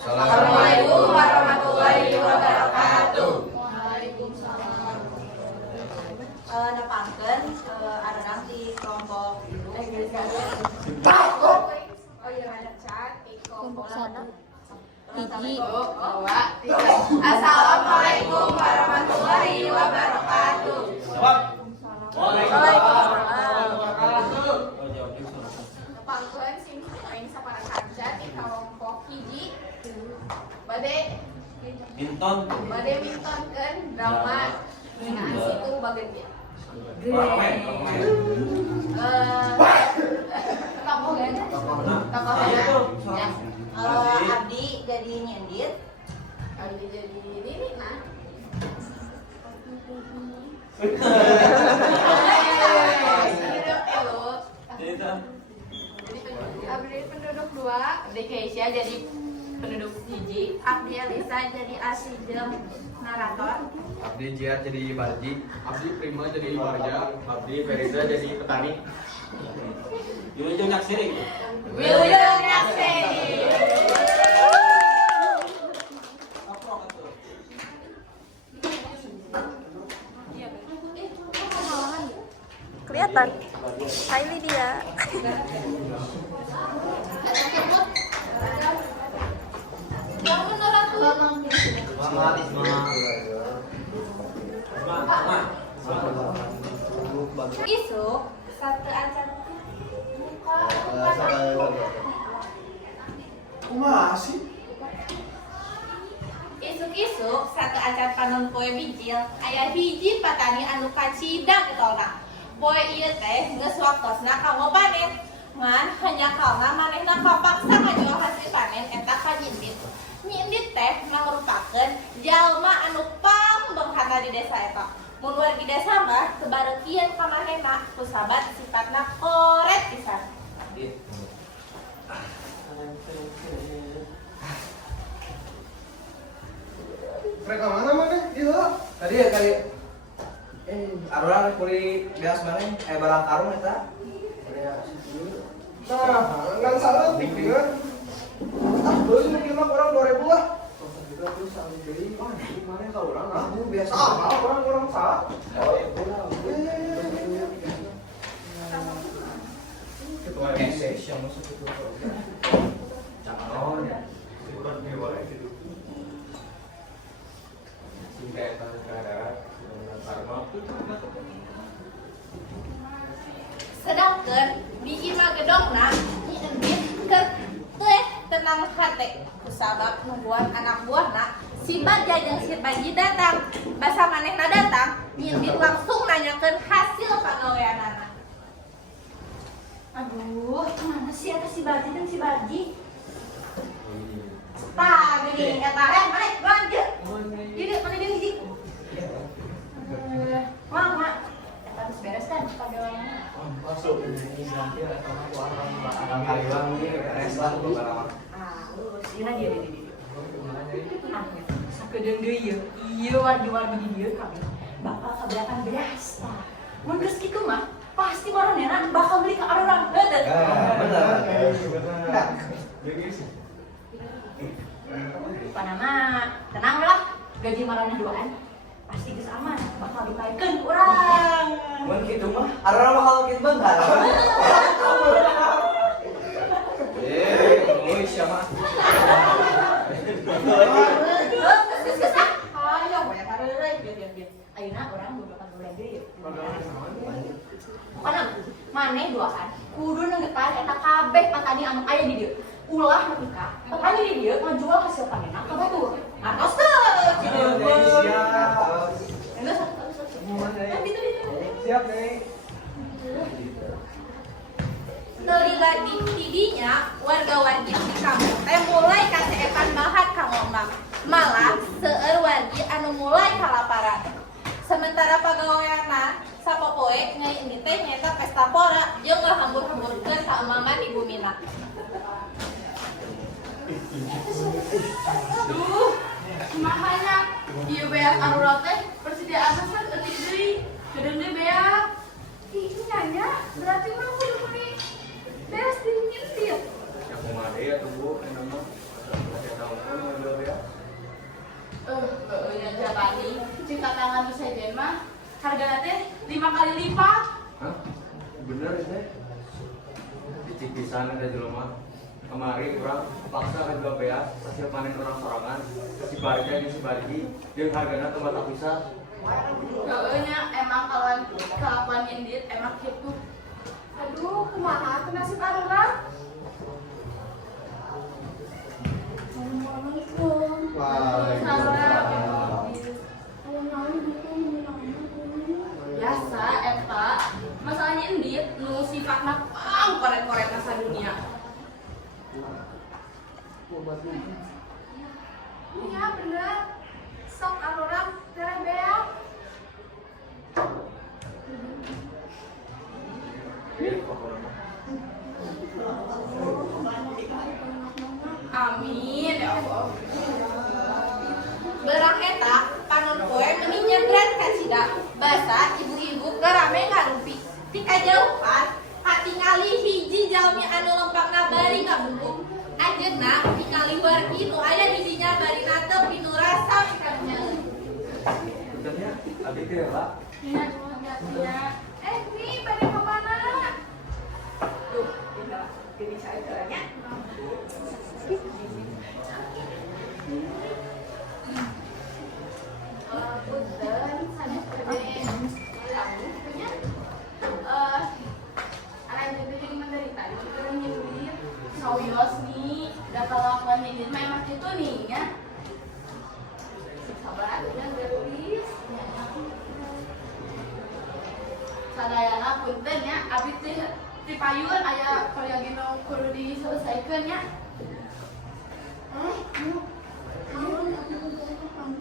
Assalamualaikum warahmatullahi wabarakatuh. Waalaikumsalam. Nepangkeun arenang di kelompok Oh iya ada chat di kelompok 1. Assalamualaikum warahmatullahi wabarakatuh. Nepangkeun sim aing saparakanca di kelompok hiji. Bade mintonkeun drama ngan situ bageun dia. Tokoh ya? Ya. Abdi jadi nyendit. Abdi jadi diri nah. Abdi penduduk 2, Abdi Keisha jadi penduduk hiji, Abdi Elisa jadi asijeng narator, Abdi Jiat jadi Barji, Abdi Prima jadi Warja, Abdi Feriza jadi petani. Wilujeng Naksiri. Wilujeng Naksiri. Kelihatan. Hai Lydia. Isuk satu acan Isuk-isuk satu acan panon poe bijil aya hiji patani anu kacidang ditolak. Poe ieu teh geus waktosna kanggo panen. Ngan hanya kalna manehna kapaksa ngajual hasil panen eta ka nyindit. Nyindit teh mangrupakeun jalma anu pambeunghatna di desa eta. Mun wargi desa mah kebarekian ka manehna kusabat sifatna koret pisan. Mereka mana Iya. Tadi ya kali. Arurang kuli beas mana? Barang karung eta. Nah, ngan salah pikir. Terus mungkin mah orang 2000 lah. Kita terus saling beli. Wah, mana ka urang? Aku biasa. Orang salah. Oh, iya. Ketua MSS yang masuk ketua. Calon. Ikut boleh itu. Singkat negara dengan karma. Sedangkan di imah gedongna nyendit ke teh tenang hate kusabab nungguan anak buahna si Bagja jeung si Banji datang basa manehna datang nyendit langsung nanyakeun hasil pagaweanana. Aduh, mana sih eta si Bagja jeung si Banji? Tah, gini eta mana lanjut. Jadi mana dia hiji? Mak. Harus beres kan pagaweanana. Masuk ini nanti atau orang kalian ini reslan beberapa. Lurus dina dia. Sakedeung deui ieu wargi-wargi di dieu kami bakal kabelatan beas. Mun geus kitu mah pasti maranehna bakal beli ka arurang. Heuh. Benar. Panama tenang lah, gaji maraneh duaan pasti geus aman, bakal dipaekeun ku urang. Mun kitu mah arurang bakal kitu bentar. Mulai siapa? Geus ah. Hayo banyak hareureuy biar. Ayeuna urang bodokan mulai deui. Pokona maneh duaan kudu nenggetan eta kabeh petani anu aya di dieu. Ulah nikah, petani di dieu ngajual hasil panenna ka batur. Artos teh kitu. Siap nih. Nalila di tidinya warga-wargi di kampung teh mulai kaceepan bahan kang ombak. Malah seueur wargi anu mulai kalaparan. Sementara pagaweanna sapopoe nyai ini teh nyaeta pesta pora jeung ngahambur-hamburkeun saemaman di bumina. Duh, mahanya ieu beak arurang teh persediaan asan eutik deui. Gedeung deui beak. Ih, nyanya berarti mah kudu meuni beres di nyintir. Yang mau ngade ya tunggu, enak mah. padangan nu sejen mah hargana teh 5 kali lipat. Hah? Bener teh. Cicik pisan ada jelema. Kemari urang paksa ka dua beas hasil panen urang sorangan. Si Barja jeung si Barji jeung hargana teu batak bisa. Heueuh nya emang kelakuan indit emang kitu. Aduh, kumaha teu nasib arurang? Biasa eta masalahnya indit nu sifatna pang korek-korek masa dunia. Iya bener, sok arurang tere beak. Amin ya Allah. Berang eta panon poe meni nyebret ka cida. Basa ibu-ibu gerame ngarumpi. Ti kajauhan katingali hiji jalmi anu lempangna bari ngabungkuk. Anjeunna tingali wargi nu aya di dinya bari natep dinu rasa mikarnya. Benarnya abi teh Pak. Iya, hati-hatinya. Nih, pada kemana? Duh, ini saya jalannya. Punten, sanes pergi lalu punya. Anak itu jadi menderita, kita nyulit. Sawios nih, udah kelakuan ini memang itu nih ya. Sabar, udah gelis. Sadayana punten ya, abis ti payun aya koreagino kudu diselesaikan ya.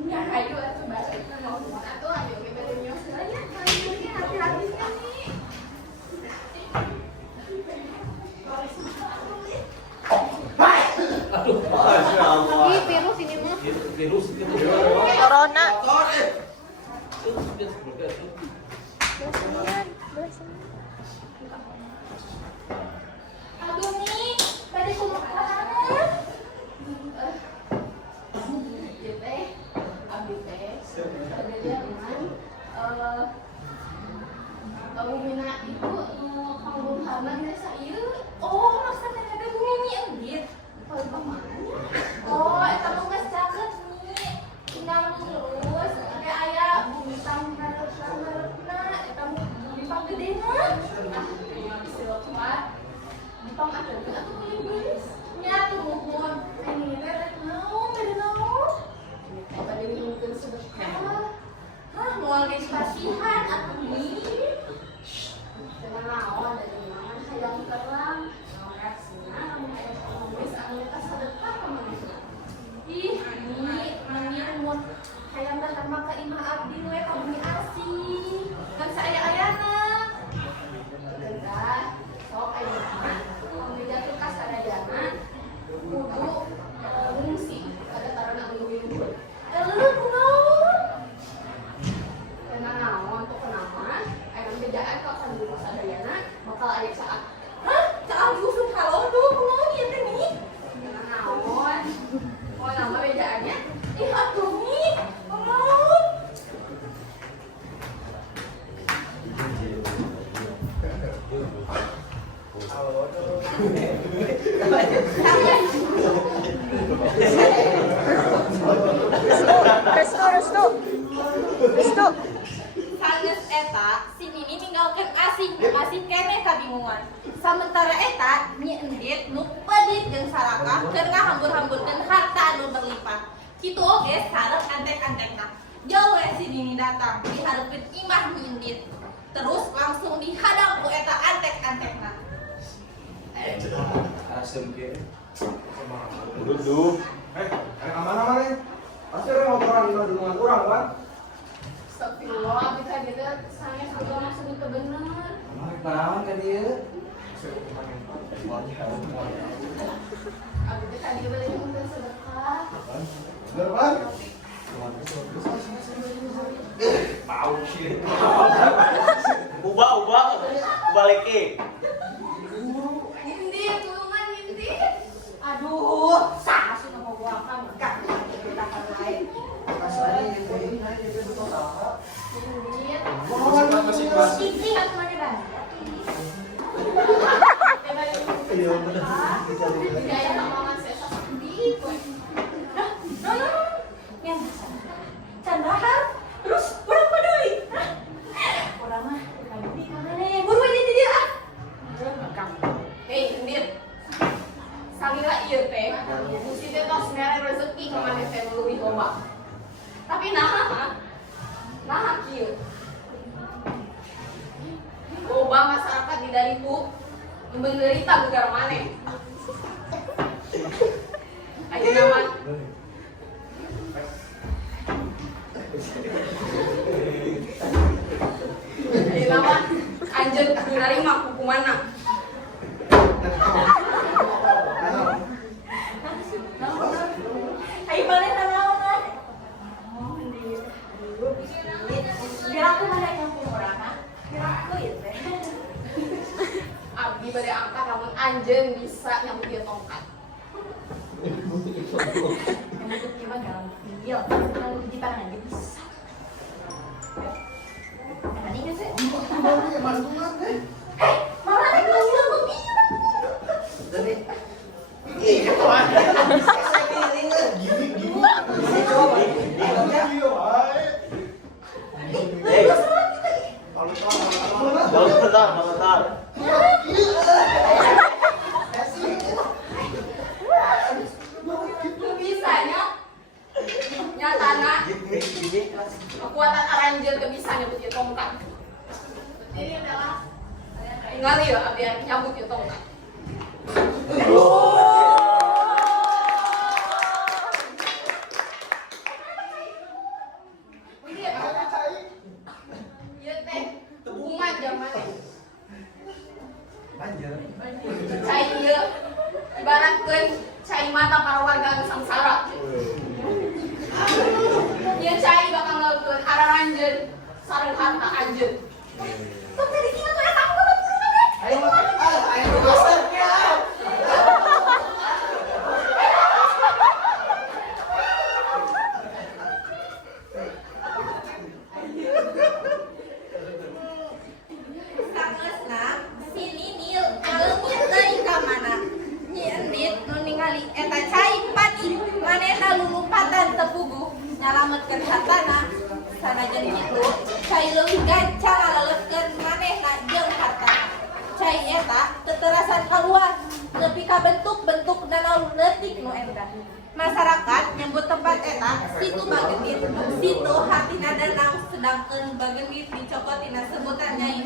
Ya ayo atuh balik atuh ayo kita nyos ya. Ayo hati-hati nih. Ih, virus ini mah. Corona. Aduh nih, tadi kumaha? Mina itu kamu hamil desa ieu. Oh, maksudnya teh bunyi enggit. Oh, eta mah geus caket nih. Tinggal lurus, teh aya bumi panghareup-hareup eta mah bumi panggedena. Silokmat. Dipang adeun atuh geus. Nya tuh mohon. Ini teh naon bade naon? Bade nyukeun sedekah. Hah, moal geus kasihan atuh nih. Dengan naon dari mana hayang terang. Reaksina mun aya pengemis anu tas sedekah ka mana? Ih, mami mun hayang datang mah ka imah abdi we ka bumi asih. Kan saaya-ayana. Bentar, sok ayeuna mun jatuh ka sadayana kudu ngungsi kada tarana ngeuweun. Eleuh kunaon? Dengan naon tuh kenapa? Aya bedaan kok kan dulu sadayana bakal aya saat. Hah? Cak usum halodo kunaon ieu teh nih? Dengan naon? Oh, nama bedaannya? Ih, atuh nih. Kunaon? Restu. Sanes eta si Nini ninggalkeun asih keneh kabingungan. Samentara eta nyi endit nu pedit jeung sarakah keur ngahambur-hamburkeun harta anu berlimpah. Kitu oge sareng antek-antekna. Jauh we si Nini datang dihareupeun imah nyi endit. Terus langsung dihadang ku eta antek-antekna. Asem ge. Duduk. Kemana mana? Pasti orang motoran di dengan orang kan? Astagfirullah, abis tadi teh saya sudah masuk itu bener. Panawan kan dia? Abis teh tadi beli untuk sedekah. Berapa? Tahu sih. Ubah balik ke. Indi, tulungan Indi. Aduh, sah sih mau buangkan enggak kita lain. Masalahnya yang ini betul salah. kemana saya melalui loba. Tapi nah kieu. Loba masyarakat di dari itu menderita gegara maneh. Ayo nama. Ayo nama. Anjeun kudu narima hukumanna. Ayo balik naon. Biar aku mana yang orang ha? Biar aku ya teh. Abdi bade angkat lamun anjeun bisa nyambut dia tongkat. Yang gimana dalam video, kalau di tangan dia bisa. Tadi kan sih. Malah ada kelas ilmu Jadi, iya kan? Saya piring lah, gini. Saya coba Bisanya nyatana kekuatan aranjer gak bisa nyambut dia tongkat. Ini adalah tinggal ya abdi nyambut dia tongkat. Iya teh, hubungan zaman cai ieu ibaratkeun cai mata para warga anu samsara. Ieu cai bakal ngelakukeun araranjeun sareng harta anjeun. Tapi di kieu tuh eta aku ayo masak ya. Sageusna sini nil aleungit teuing ka mana. Nyi Endit nu ningali eta cai pati manehna lulumpatan teu puguh nyalametkeun hartana. Sanajan kitu cai leuwih ganca ngaleleskeun manehna jeung hartana. Cai eta teu terasan kaluar nepi ka bentuk-bentuk danau leutik nu endah. Masyarakat nyebut tempat eta situ Bagendit, situ hartina danau, sedangkeun Bagendit dicokotina sebutan Nyai